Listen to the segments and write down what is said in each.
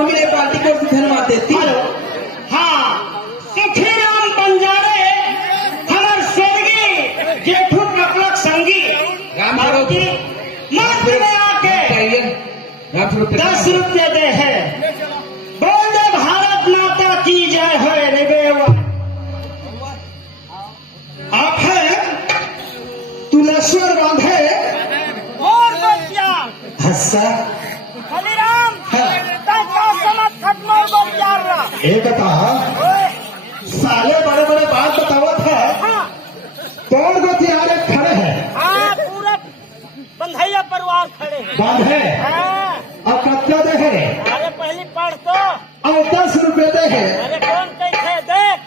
हमें पार्टी को धन्यवाद देती। हाँ सुखीराम बंजारे हमार स्वर्गीय जेठू कपलक संगी मारुति मंच में आके 10 रुपये दे है। बोल दे भारत माता की जय हो रे बेवा। आप है तुलेश्वर बांधे और बच्चा हस्सा हलीराम समझ खत्म बोल जा रहा। ये बता साले बड़े बड़े बात बतावत है। कौन को तिहारे खड़े हैं? हाँ पूरा बंधैया परिवार खड़े हैं। बांधे हाँ। और कितना दे है? अरे पहली पढ़ तो और 10 रुपये दे है। अरे कौन कैसे देख।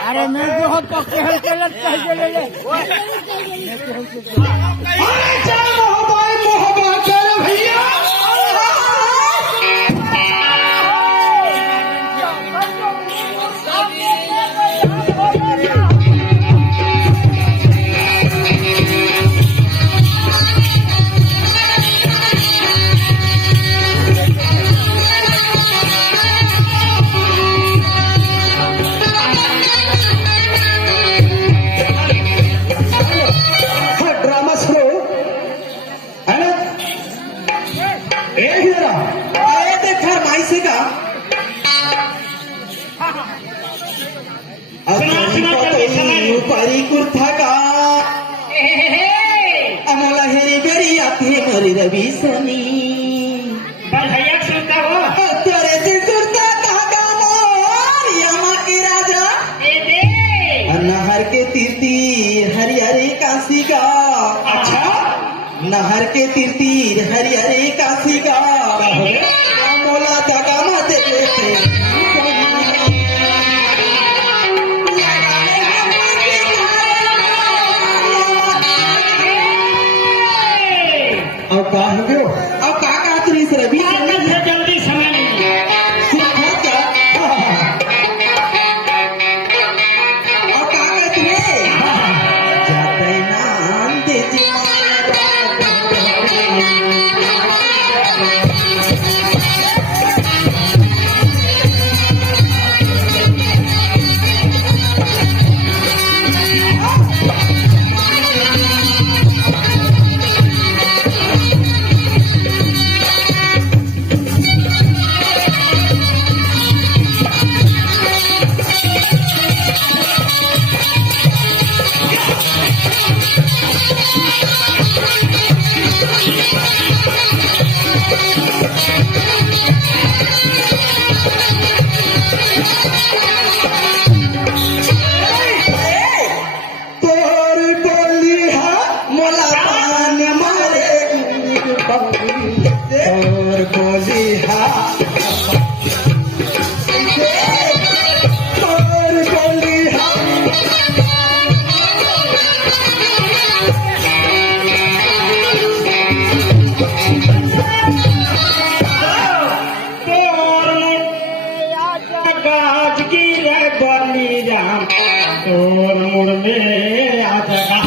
अरे मैं जो हो तो कहल के लग कह ले ले। अरे चल मोहब्बत कर भैया। ड्रामा शुरू है ना? ये देखा माइसे का ऊपरी कुर्ता का अमला हेरी बेरी आती मरी रवि सनी बंधैया सुनता हो तेरे दिल कुर्ता का मोर यमा के राजा दे दे। नहर के तीर हरिहरे काशी का। अच्छा नहर के तीर हरिहरे काशी का मोला दगा मत देते। और कहा गयो और काका त्रिस रवि से जल्दी समय नहीं। और काका त्रे जाते नाम दे तोर बोली हा मोला पान मारे तोर बोली हा तोर बोली हा गाज की रे बनी राम तोर मुड़ में आ जगा।